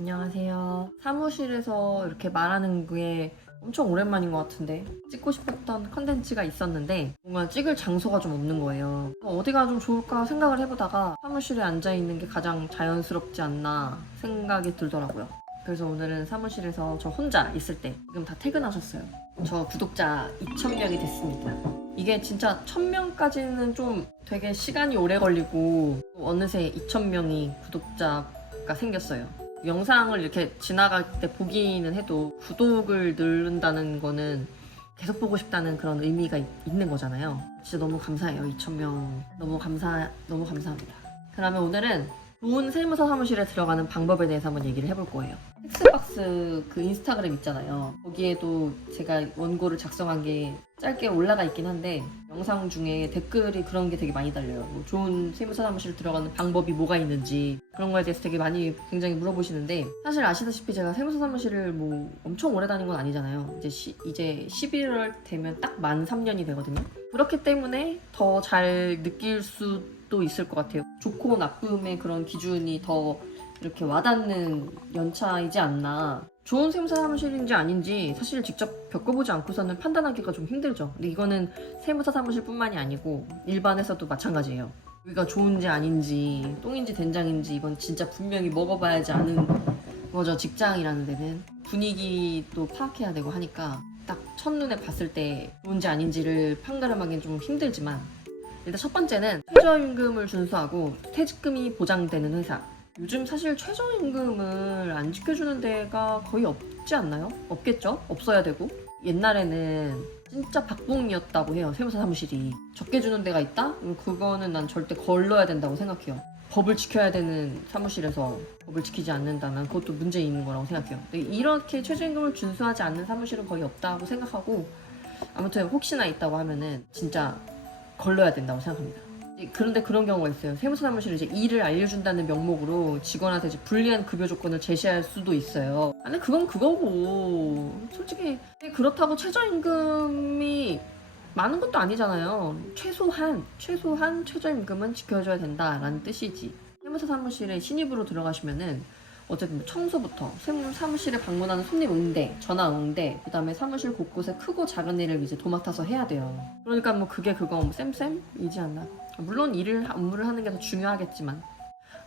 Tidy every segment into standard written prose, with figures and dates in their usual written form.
안녕하세요. 사무실에서 이렇게 말하는 게 엄청 오랜만인 것 같은데 찍고 싶었던 컨텐츠가 있었는데 뭔가 찍을 장소가 좀 없는 거예요. 어디가 좀 좋을까 생각을 해보다가 사무실에 앉아있는 게 가장 자연스럽지 않나 생각이 들더라고요. 그래서 오늘은 사무실에서 저 혼자 있을 때, 지금 다 퇴근하셨어요. 저 구독자 2,000명이 됐습니다. 이게 진짜 1,000명까지는 좀 되게 시간이 오래 걸리고 어느새 2,000명이 구독자가 생겼어요. 영상을 이렇게 지나갈 때 보기는 해도 구독을 누른다는 거는 계속 보고 싶다는 그런 의미가 있는 거잖아요. 진짜 너무 감사해요. 2,000명 너무 감사합니다. 그러면 오늘은 좋은 세무사 사무실에 들어가는 방법에 대해서 한번 얘기를 해볼 거예요. 텍스박스 그 인스타그램 있잖아요. 거기에도 제가 원고를 작성한 게 짧게 올라가 있긴 한데 영상 중에 댓글이 그런 게 되게 많이 달려요. 뭐 좋은 세무사 사무실 들어가는 방법이 뭐가 있는지 그런 거에 대해서 되게 많이 굉장히 물어보시는데, 사실 아시다시피 제가 세무사 사무실을 뭐 엄청 오래 다닌 건 아니잖아요. 이제 11월 되면 딱 만 3년이 되거든요. 그렇기 때문에 더 잘 느낄 수도 있을 것 같아요. 좋고 나쁨의 그런 기준이 더 이렇게 와닿는 연차이지 않나. 좋은 세무사 사무실인지 아닌지 사실 직접 겪어보지 않고서는 판단하기가 좀 힘들죠. 근데 이거는 세무사 사무실뿐만이 아니고 일반에서도 마찬가지예요. 여기가 좋은지 아닌지, 똥인지 된장인지 이건 진짜 분명히 먹어봐야지 아는 거죠. 직장이라는 데는 분위기도 파악해야 되고 하니까 딱 첫눈에 봤을 때 좋은지 아닌지를 판가름하기는 좀 힘들지만, 일단 첫 번째는 최저임금을 준수하고 퇴직금이 보장되는 회사. 요즘 사실 최저임금을 안 지켜주는 데가 거의 없지 않나요? 없겠죠? 없어야 되고. 옛날에는 진짜 박봉이었다고 해요. 세무사 사무실이. 적게 주는 데가 있다? 그거는 난 절대 걸러야 된다고 생각해요. 법을 지켜야 되는 사무실에서 법을 지키지 않는다면 그것도 문제 있는 거라고 생각해요. 근데 이렇게 최저임금을 준수하지 않는 사무실은 거의 없다고 생각하고, 아무튼 혹시나 있다고 하면은 진짜 걸러야 된다고 생각합니다. 그런데 그런 경우가 있어요. 세무사 사무실에 이제 일을 알려준다는 명목으로 직원한테 이제 불리한 급여 조건을 제시할 수도 있어요. 근데 그건 그거고, 솔직히 그렇다고 최저임금이 많은 것도 아니잖아요. 최소한 최저임금은 지켜줘야 된다라는 뜻이지. 세무사 사무실에 신입으로 들어가시면은 어쨌든 뭐 청소부터 사무실에 방문하는 손님 응대, 전화 응대, 그 다음에 사무실 곳곳에 크고 작은 일을 이제 도맡아서 해야 돼요. 그러니까 뭐 그게 그거 뭐 쌤이지 않나. 물론 업무를 하는 게 더 중요하겠지만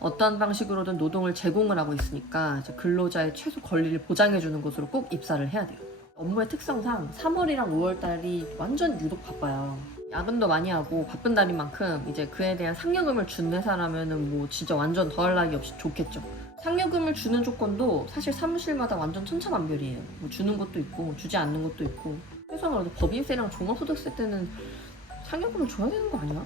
어떠한 방식으로든 노동을 제공을 하고 있으니까 이제 근로자의 최소 권리를 보장해주는 곳으로 꼭 입사를 해야 돼요. 업무의 특성상 3월이랑 5월 달이 완전 유독 바빠요. 야근도 많이 하고 바쁜 달인 만큼 이제 그에 대한 상여금을 준 회사라면은 뭐 진짜 완전 더할 나위 없이 좋겠죠. 상여금을 주는 조건도 사실 사무실마다 완전 천차만별이에요. 뭐 주는 것도 있고 주지 않는 것도 있고. 회사가 법인세랑 종합소득세 때는 상여금을 줘야 되는 거 아니야?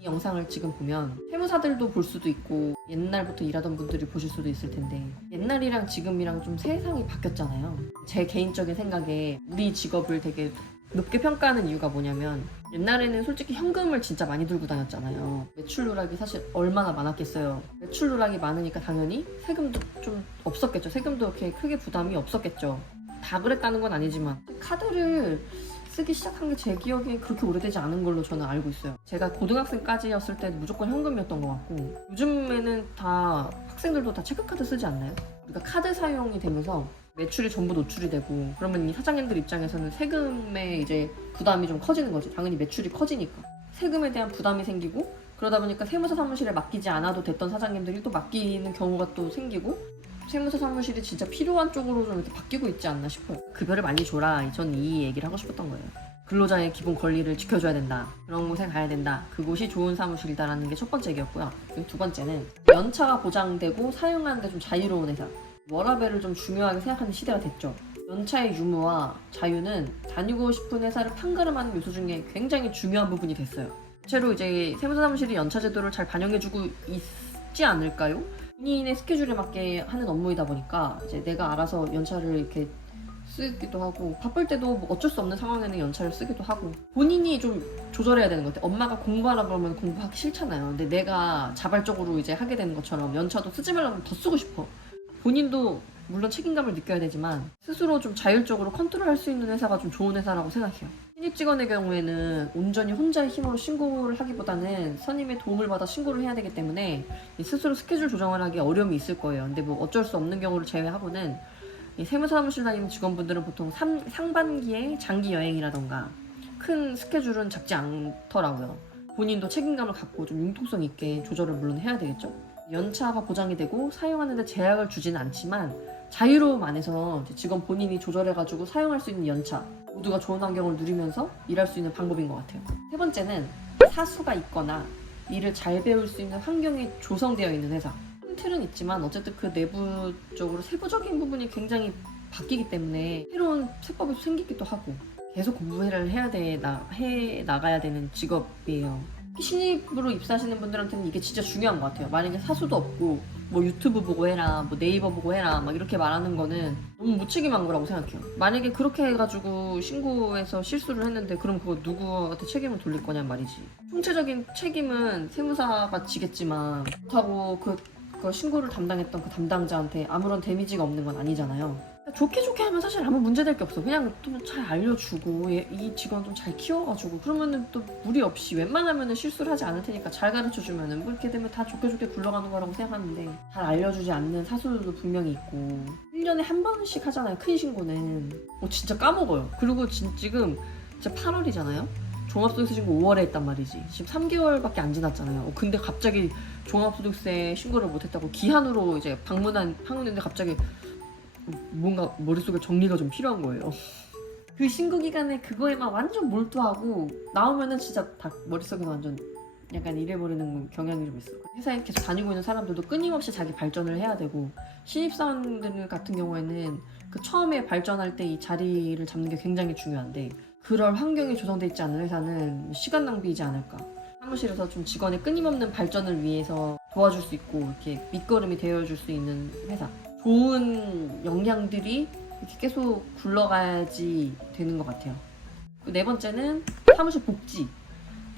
이 영상을 지금 보면 세무사들도 볼 수도 있고 옛날부터 일하던 분들이 보실 수도 있을 텐데, 옛날이랑 지금이랑 좀 세상이 바뀌었잖아요. 제 개인적인 생각에 우리 직업을 되게 높게 평가하는 이유가 뭐냐면, 옛날에는 솔직히 현금을 진짜 많이 들고 다녔잖아요. 매출 누락이 사실 얼마나 많았겠어요. 매출 누락이 많으니까 당연히 세금도 좀 없었겠죠. 세금도 그렇게 크게 부담이 없었겠죠. 다 그랬다는 건 아니지만 카드를 쓰기 시작한 게 제 기억에 그렇게 오래되지 않은 걸로 저는 알고 있어요. 제가 고등학생까지였을 때 무조건 현금이었던 것 같고, 요즘에는 다 학생들도 다 체크카드 쓰지 않나요? 그러니까 카드 사용이 되면서 매출이 전부 노출이 되고, 그러면 이 사장님들 입장에서는 세금에 이제 부담이 좀 커지는 거지. 당연히 매출이 커지니까 세금에 대한 부담이 생기고, 그러다 보니까 세무사 사무실에 맡기지 않아도 됐던 사장님들이 또 맡기는 경우가 또 생기고, 세무사 사무실이 진짜 필요한 쪽으로 좀 이렇게 바뀌고 있지 않나 싶어요. 급여를 많이 줘라. 전 이 얘기를 하고 싶었던 거예요. 근로자의 기본 권리를 지켜줘야 된다. 그런 곳에 가야 된다. 그곳이 좋은 사무실이다라는 게 첫 번째 얘기였고요. 그리고 두 번째는 연차가 보장되고 사용하는데 좀 자유로운 회사. 워라밸을 좀 중요하게 생각하는 시대가 됐죠. 연차의 유무와 자유는 다니고 싶은 회사를 판가름하는 요소 중에 굉장히 중요한 부분이 됐어요. 대체로 이제 세무사 사무실이 연차 제도를 잘 반영해주고 있지 않을까요? 본인의 스케줄에 맞게 하는 업무이다 보니까 이제 내가 알아서 연차를 이렇게 쓰기도 하고, 바쁠 때도 뭐 어쩔 수 없는 상황에는 연차를 쓰기도 하고, 본인이 좀 조절해야 되는 것 같아요. 엄마가 공부하라 그러면 공부하기 싫잖아요. 근데 내가 자발적으로 이제 하게 되는 것처럼 연차도 쓰지 말라면 더 쓰고 싶어. 본인도 물론 책임감을 느껴야 되지만 스스로 좀 자율적으로 컨트롤할 수 있는 회사가 좀 좋은 회사라고 생각해요. 신입 직원의 경우에는 온전히 혼자의 힘으로 신고를 하기보다는 선임의 도움을 받아 신고를 해야 되기 때문에 스스로 스케줄 조정을 하기 어려움이 있을 거예요. 근데 뭐 어쩔 수 없는 경우를 제외하고는 이 세무사무실 다니는 직원분들은 보통 상반기에 장기 여행이라던가 큰 스케줄은 잡지 않더라고요. 본인도 책임감을 갖고 좀 융통성 있게 조절을 물론 해야 되겠죠. 연차가 보장이 되고 사용하는 데 제약을 주지는 않지만 자유로움 안에서 직원 본인이 조절해가지고 사용할 수 있는 연차, 모두가 좋은 환경을 누리면서 일할 수 있는 방법인 것 같아요. 세 번째는 사수가 있거나 일을 잘 배울 수 있는 환경이 조성되어 있는 회사. 큰 틀은 있지만 어쨌든 그 내부적으로 세부적인 부분이 굉장히 바뀌기 때문에 새로운 세법이 생기기도 하고 계속 공부를 해 나가야 되는 직업이에요. 신입으로 입사하시는 분들한테는 이게 진짜 중요한 것 같아요. 만약에 사수도 없고 뭐 유튜브 보고 해라, 뭐 네이버 보고 해라 막 이렇게 말하는 거는 너무 무책임한 거라고 생각해요. 만약에 그렇게 해가지고 신고해서 실수를 했는데 그럼 그거 누구한테 책임을 돌릴 거냔 말이지. 총체적인 책임은 세무사가 지겠지만 그렇다고 그 신고를 담당했던 그 담당자한테 아무런 데미지가 없는 건 아니잖아요. 좋게 하면 사실 아무 문제될 게 없어. 그냥 좀 잘 알려주고 이 직원 좀 잘 키워가지고 그러면은 또 무리 없이 웬만하면은 실수를 하지 않을 테니까 잘 가르쳐주면은 뭐 이렇게 되면 다 좋게 굴러가는 거라고 생각하는데 잘 알려주지 않는 사수들도 분명히 있고 1년에 한 번씩 하잖아요. 큰 신고는 진짜 까먹어요. 그리고 지금 진짜 8월이잖아요. 종합소득세 신고 5월에 했단 말이지. 지금 3개월밖에 안 지났잖아요. 근데 갑자기 종합소득세 신고를 못했다고 기한으로 이제 방문했는데 갑자기 뭔가 머릿속에 정리가 좀 필요한 거예요. 그 신고 기간에 그거에만 완전 몰두하고 나오면은 진짜 다 머릿속에 완전 약간 잃어버리는 경향이 좀 있어. 회사에 계속 다니고 있는 사람들도 끊임없이 자기 발전을 해야 되고 신입사원들 같은 경우에는 그 처음에 발전할 때 이 자리를 잡는 게 굉장히 중요한데 그럴 환경이 조성돼 있지 않은 회사는 시간 낭비이지 않을까. 사무실에서 좀 직원의 끊임없는 발전을 위해서 도와줄 수 있고 이렇게 밑거름이 되어줄 수 있는 회사. 좋은 영향들이 이렇게 계속 굴러가야지 되는 것 같아요. 네 번째는 사무실 복지.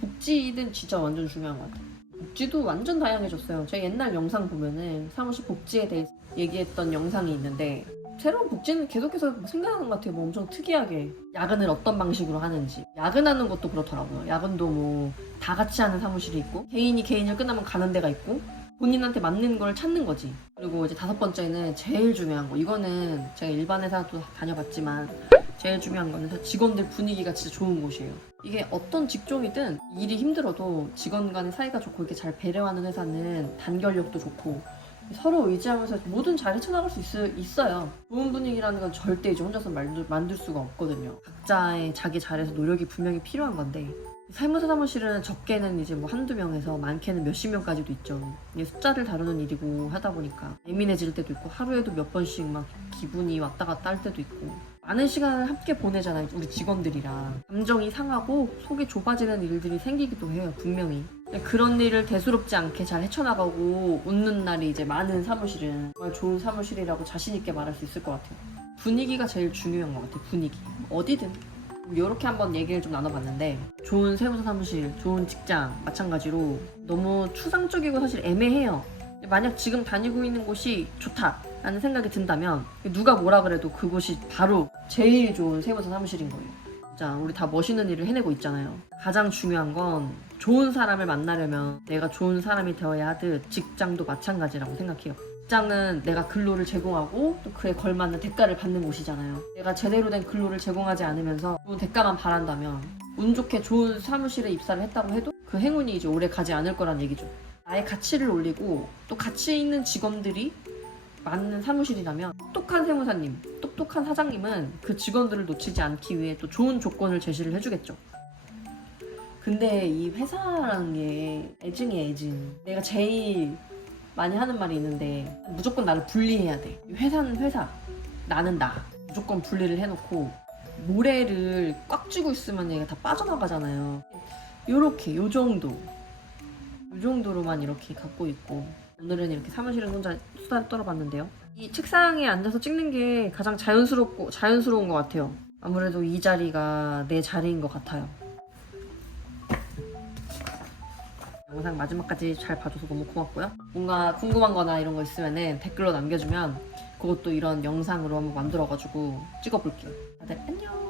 복지는 진짜 완전 중요한 것 같아요. 복지도 완전 다양해졌어요. 제가 옛날 영상 보면은 사무실 복지에 대해서 얘기했던 영상이 있는데 새로운 복지는 계속해서 생겨나는 것 같아요. 뭐 엄청 특이하게 야근을 어떤 방식으로 하는지. 야근하는 것도 그렇더라고요. 야근도 뭐 다 같이 하는 사무실이 있고 개인이 개인을 끝나면 가는 데가 있고 본인한테 맞는 걸 찾는 거지. 그리고 이제 5번째는 제일 중요한 거. 이거는 제가 일반 회사도 다녀봤지만 제일 중요한 거는 직원들 분위기가 진짜 좋은 곳이에요. 이게 어떤 직종이든 일이 힘들어도 직원 간의 사이가 좋고 이렇게 잘 배려하는 회사는 단결력도 좋고 서로 의지하면서 뭐든 잘 헤쳐나갈 수 있어요. 좋은 분위기라는 건 절대 이제 혼자서 만들 수가 없거든요. 각자의 자기 잘해서 노력이 분명히 필요한 건데 세무사 사무실은 적게는 이제 뭐 한두 명에서 많게는 몇십 명까지도 있죠. 이게 숫자를 다루는 일이고 하다 보니까 예민해질 때도 있고 하루에도 몇 번씩 막 기분이 왔다 갔다 할 때도 있고 많은 시간을 함께 보내잖아요. 우리 직원들이랑 감정이 상하고 속이 좁아지는 일들이 생기기도 해요. 분명히. 그런 일을 대수롭지 않게 잘 헤쳐나가고 웃는 날이 이제 많은 사무실은 정말 좋은 사무실이라고 자신 있게 말할 수 있을 것 같아요. 분위기가 제일 중요한 것 같아요. 분위기. 어디든. 이렇게 한번 얘기를 좀 나눠봤는데 좋은 세무사 사무실, 좋은 직장 마찬가지로 너무 추상적이고 사실 애매해요. 만약 지금 다니고 있는 곳이 좋다라는 생각이 든다면 누가 뭐라 그래도 그곳이 바로 제일 좋은 세무사 사무실인 거예요. 자, 우리 다 멋있는 일을 해내고 있잖아요. 가장 중요한 건 좋은 사람을 만나려면 내가 좋은 사람이 되어야 하듯 직장도 마찬가지라고 생각해요. 직장은 내가 근로를 제공하고 또 그에 걸맞는 대가를 받는 곳이잖아요. 내가 제대로 된 근로를 제공하지 않으면서 좋은 대가만 바란다면 운 좋게 좋은 사무실에 입사를 했다고 해도 그 행운이 이제 오래 가지 않을 거란 얘기죠. 나의 가치를 올리고 또 가치 있는 직원들이 많은 사무실이라면 똑똑한 세무사님, 똑똑한 사장님은 그 직원들을 놓치지 않기 위해 또 좋은 조건을 제시를 해주겠죠. 근데 이 회사라는 게 애증이야, 애증. 내가 제일 많이 하는 말이 있는데 무조건 나를 분리해야 돼. 회사는 회사, 나는 나. 무조건 분리를 해놓고 모래를 꽉 쥐고 있으면 얘가 다 빠져나가잖아요. 요렇게 요 정도로만 이렇게 갖고 있고 오늘은 이렇게 사무실에서 혼자 수다를 떨어봤는데요. 이 책상에 앉아서 찍는 게 가장 자연스러운 것 같아요. 아무래도 이 자리가 내 자리인 것 같아요. 영상 마지막까지 잘 봐줘서 너무 고맙고요. 뭔가 궁금한 거나 이런 거 있으면 댓글로 남겨주면 그것도 이런 영상으로 한번 만들어가지고 찍어볼게요. 다들 안녕!